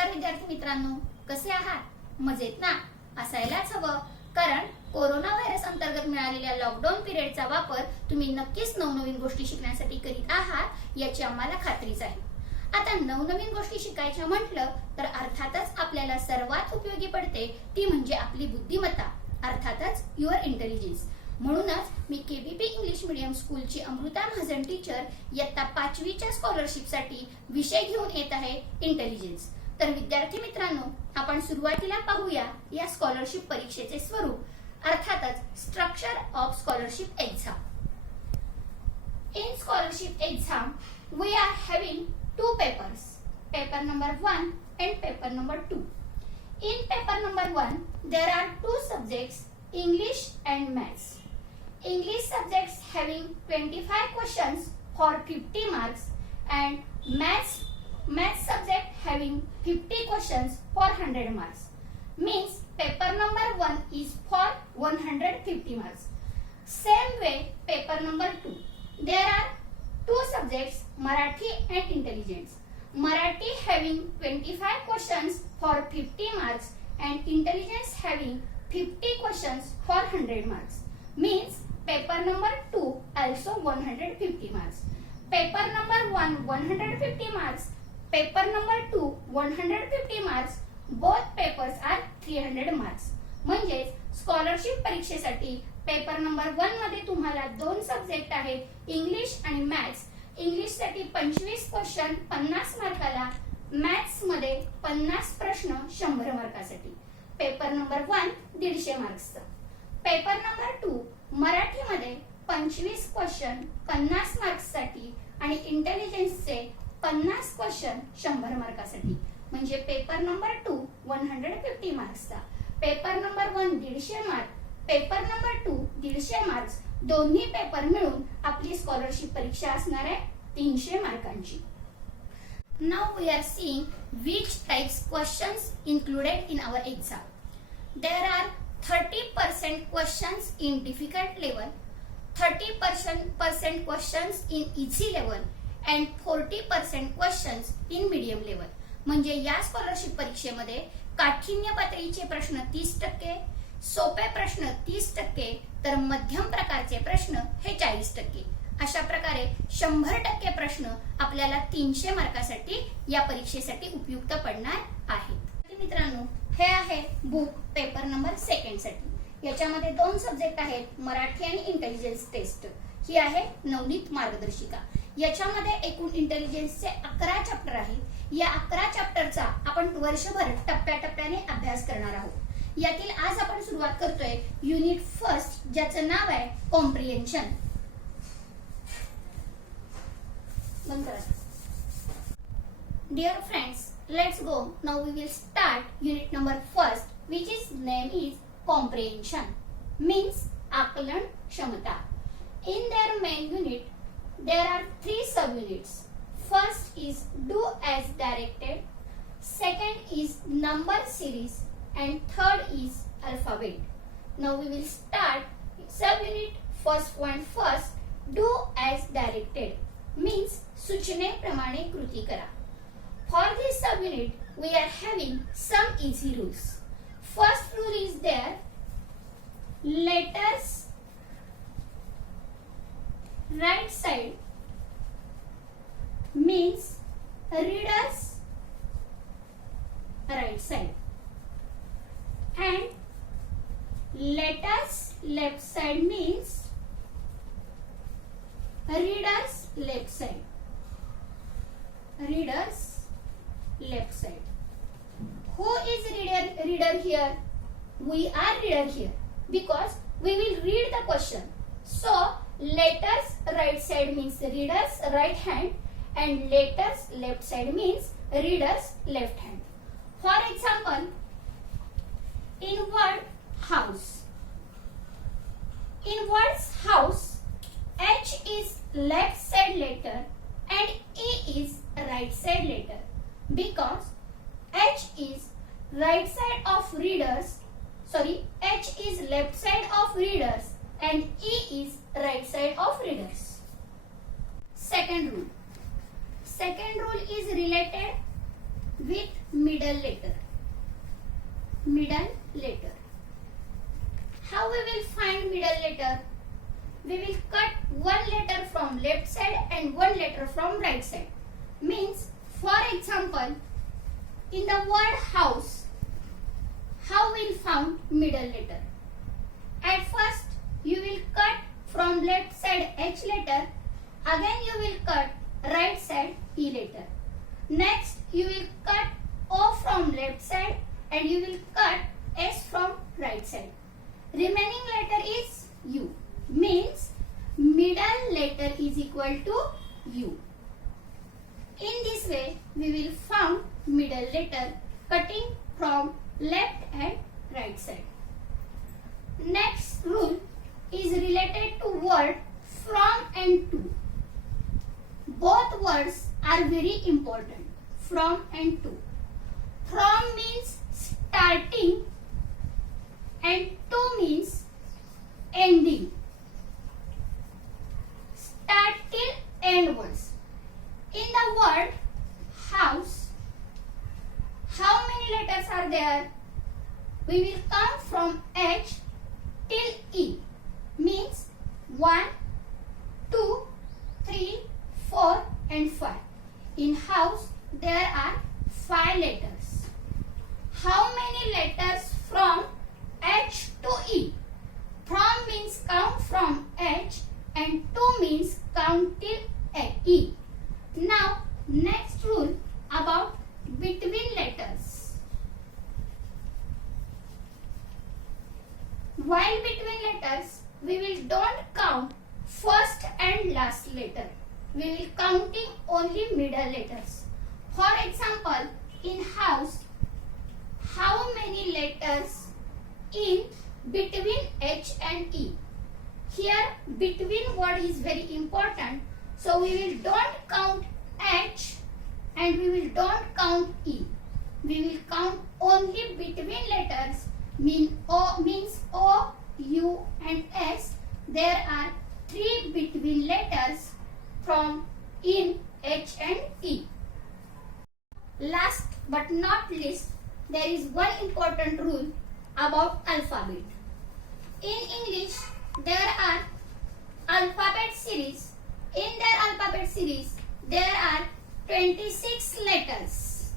नमस्कार विद्यार्थी मित्रांनो, कसे आहात? मजेत ना? असायलाच हवं, कारण कोरोना व्हायरस अंतर्गत मिळालेल्या लॉकडाऊन पिरियडचा वापर तुम्ही नक्कीच नवनवीन गोष्टी शिकण्यासाठी करीत आहात याची आम्हाला खात्रीच आहे. आता नवनवीन गोष्टी शिकायच्या म्हटलं तर अर्थातच आपल्याला सर्वात उपयोगी पडते ती म्हणजे आपली बुद्धिमत्ता, अर्थातच युअर इंटेलिजन्स. म्हणूनच मी केबीपी इंग्लिश मीडियम स्कूलची अमृता महाजन टीचर इयत्ता 5वीच्या स्कॉलरशिपसाठी विषय घेऊन येत आहे इंटेलिजन्स. तर विद्यार्थी मित्रांनो, आपण सुरुवातीला पाहूया या स्कॉलरशिप परीक्षेचे स्वरूप, अर्थातच structure of scholarship exam. In scholarship exam, we are having two papers, paper number 1 and paper number 2. In paper number 1, there are two subjects, English and Maths. English subjects having 25 questions for 50 marks and Maths subject having 50 questions for 100 marks. Means paper number 1 is for 150 marks. Same way paper number 2. There are two subjects, Marathi and Intelligence. Marathi having 25 questions for 50 marks and Intelligence having 50 questions for 100 marks. Means paper number 2 also 150 marks. Paper number 1 150 marks. Paper number 2 150 marks. Both papers are 300 marks. म्हणजे scholarship परीक्षेसाठी paper number 1 मध्ये तुम्हाला दोन subject आहेत, English आणि maths. English साठी 25 question 50 मार्काला, maths मध्ये 50 प्रश्न 100 मार्कासाठी. पेपर नंबर 1 150 मार्क्सचा. पेपर नंबर 2 मराठीमध्ये 25 क्वेश्चन 50 मार्क्ससाठी आणि इंटेलिजन्सचे 50 क्वेश्चन 100 मार्कासाठी. म्हणजे पेपर नंबर 2 150 मार्क्सचा, paper number 1 150 mark, paper number 2 150 marks. दोन्ही पेपर मिळून आपली स्कॉलरशिप परीक्षा असणार आहे 300 मार्कांची. Now we are seeing which types questions included in our exam. There are 30% questions in difficult level, 30% questions in easy level and 40% questions in medium level. म्हणजे या scholarship परीक्षेमध्ये काठिण्य पातळीचे प्रश्न 30%, सोपे प्रश्न 30%, तर मध्यम प्रकारचे प्रश्न हे 40%. अशा प्रकारे 100% प्रश्न आपल्याला 300 मार्कासाठी या परीक्षेसाठी उपयुक्त पडणार आहेत. मित्रांनो, हे आहे बुक पेपर नंबर 2 साठी. याच्यामध्ये दोन सब्जेक्ट आहेत, मराठी आणि इंटेलिजन्स टेस्ट. ही आहे नवनीत मार्गदर्शिका. याच्यामध्ये एकूण इंटेलिजन्सचे 11 चॅप्टर आहेत. या 11 चॅप्टरचा आपण वर्षभर टप्प्याटप्प्याने अभ्यास करणार आहोत. यातील आज आपण सुरुवात करतोय युनिट 1, ज्याचं नाव आहे comprehension. Dear friends, let's go. Now we will start unit number 1, which is name is comprehension. Means आकलन क्षमता. In their main unit, there are 3 subunits. First is do as directed. Second is number series. And third is alphabet. Now we will start subunit first point first. Do as directed. Means सूचनेप्रमाणे कृती करा. For this subunit we are having some easy rules. First rule is there, letters right side means readers right side and letters left side means readers left side. Readers left side. Who is reader here? We are reader here because we will read the question. So letters right side means readers right hand and letters left side means readers left hand. For example, in word house. In words house, H is left side letter and E is right side letter because H is right side of readers. H is left side of readers and E is right side of readers. Second rule. Second rule is related with middle letter. Middle letter. How we will find middle letter? We will cut one letter from left side and one letter from right side. Means, for example, in the word house, how we will found middle letter? At first, you will cut from left side H letter. Again, you will cut right side E letter. Next, you will cut O from left side and you will cut S from right side. Remaining letter is U. Means, middle letter is equal to U. In this way, we will found middle letter cutting from left and right side. Next rule is related to word from and to. Both words are very important. From and to. From means starting and to means ending. Start till end words. In the word house, how many letters are there? We will count from H till E. Means 1, 2, 3, 4 and 5. In house, there are 5 letters. How many letters from H to E? From means count from H and to means count till E. Now, next rule about between letters. While between letters, we will don't count first and last letter. We will counting only middle letters. For example, in house, how many letters in between H and E? Here, between word is very important. So we will don't count H and we will don't count E. We will count only between letters. Means O, U and S. There are 3 between letters from in H and E. Last but not least, there is one important rule about alphabet. In English, there are alphabet series. In their alphabet series, there are 26 letters.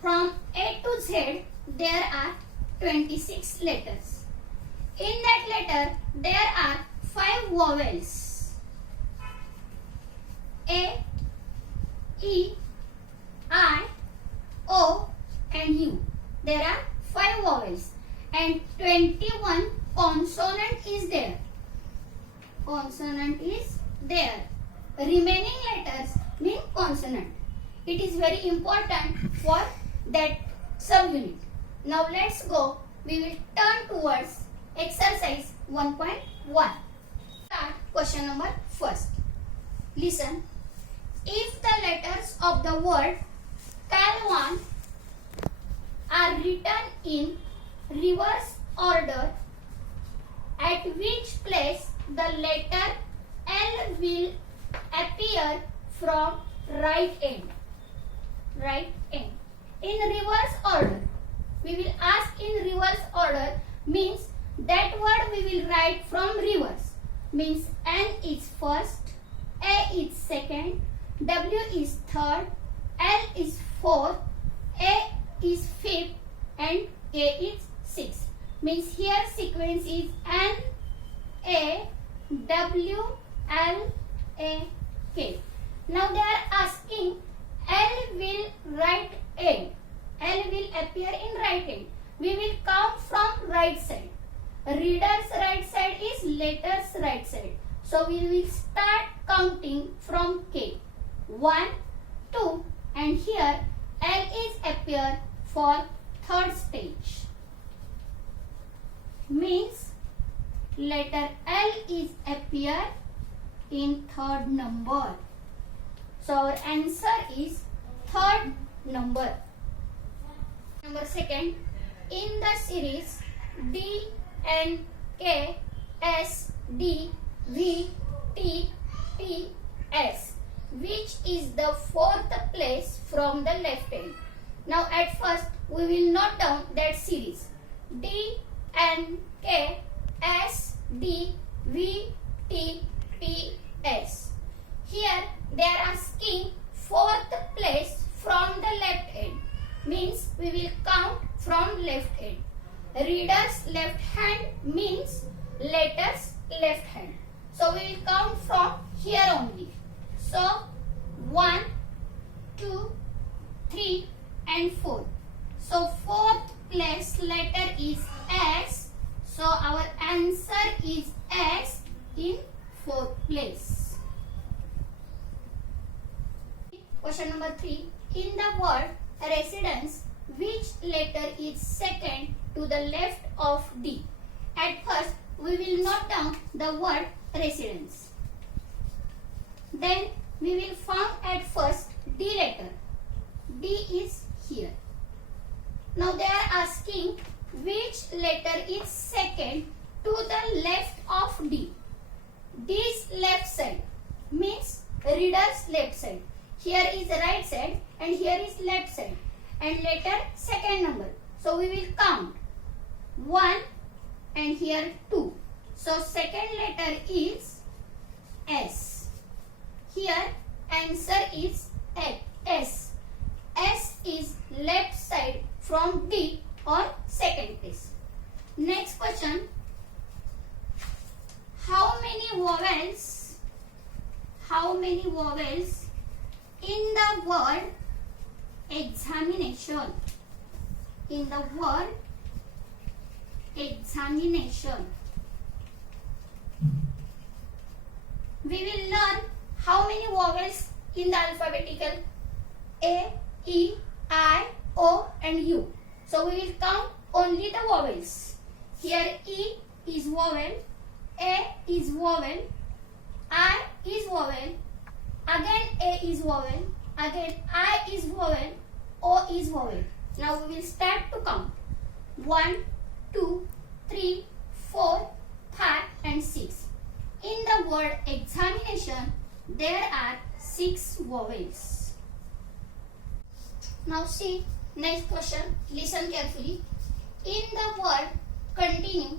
From A to Z, there are 26 letters. In that letter, there are 5 vowels. A, E, I, O and U. There are 5 vowels and 21 consonant is there. Consonant is there. Remaining letters mean consonant. It is very important for that subunit. Now let's go. We will turn towards exercise 1.1. Start question number first. Listen. If the letters of the word Kalwan are written in reverse order, at which place the letter L will appear from right end. Right end. In reverse order. We will ask in reverse order means that word we will write from reverse. Means N is first, A is second, W is third, L is fourth, A is fifth and K is sixth. Means here sequence is N, A, W, L, A, K. Now they are asking L will right end. L will appear in right end. We will count from right side. Reader's right side is letter's right side. So we will start counting from K. 1, 2 and here L is appear for third stage. Means letter L is appear in third number. So our answer is third number. Number second, in the series D, N, K, S, D, V, T, T, S, which is the fourth place from the left end? Now at first we will note down that series. D, N, K, S, D, V, T, P, S. Here they are asking fourth place from the left end. Means we will count from left end. Reader's left hand means letters left hand. So we will count from here only. So 1, 2, 3 and 4. So fourth place letter is S. So our answer is S in fourth place. Question number 3. In the word residence, which letter is second to the left of D? At first, we will note down the word residence. Then we will found at first D letter. D is here. Now they are asking which letter is second to the left of D. D's left side means reader's left side. Here is right side and here is left side. And letter second number. So we will count 1 and here 2. So second letter is S. Here answer is S. S is left side from D on second place. Next question. How many vowels in the word examination? In the word examination, we will learn how many vowels in the alphabetical A, E, I, O and U. So we will count only the vowels. Here E is vowel, A is vowel, I is vowel, again A is vowel, again I is vowel, O is vowel. Now we will start to count. 1, 2, 3, 4, 5 and 6. In the word examination, there are 6 vowels. Now see next question. Listen carefully. In the word continue,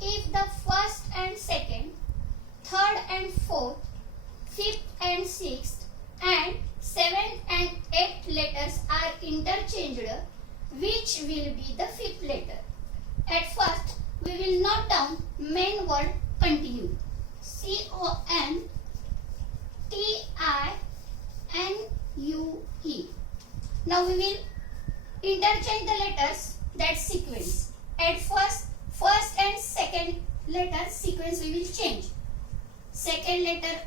if the first and second, third and fourth, fifth and sixth, and seventh and eighth letters are interchanged, which will be the fifth letter? At first, we will note down main word continue. C-O-N-T-I-N-U-E. Now we will interchange the letters, that sequence. At first and second letter sequence we will change. Second letter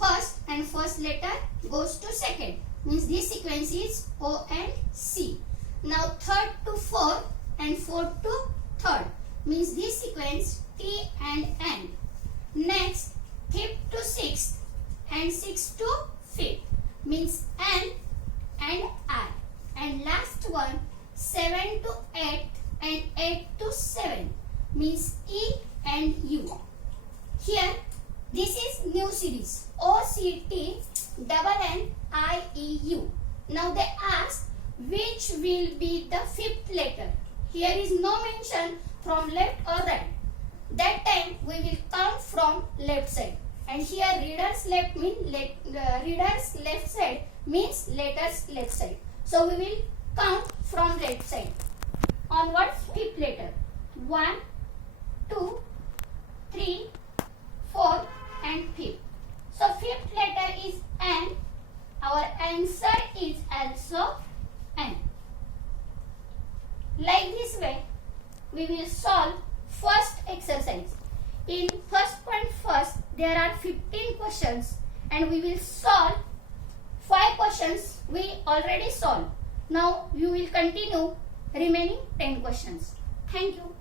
first and first letter goes to second. Means this sequence is O and C. Now third to fourth and fourth to third. Means this sequence T and N. Next fifth to sixth and sixth to fifth. Means N and I. And last one 7 to 8 and 8 to 7. Means E and U. Here this is new series OCT-NNIEU. Now they ask which will be the fifth letter. Here is no mention from left or right. That time we will count from left side. And here reader's left side means letters left side. So we will count from left side. Onwards fifth letter. 1, 2, 3, 4 and fifth. So fifth letter is N. Our answer is also N. Like this way, we will solve first exercise. In first point first, there are 15 questions and we will solve 5 questions we already solved. Now you will continue remaining 10 questions. Thank you.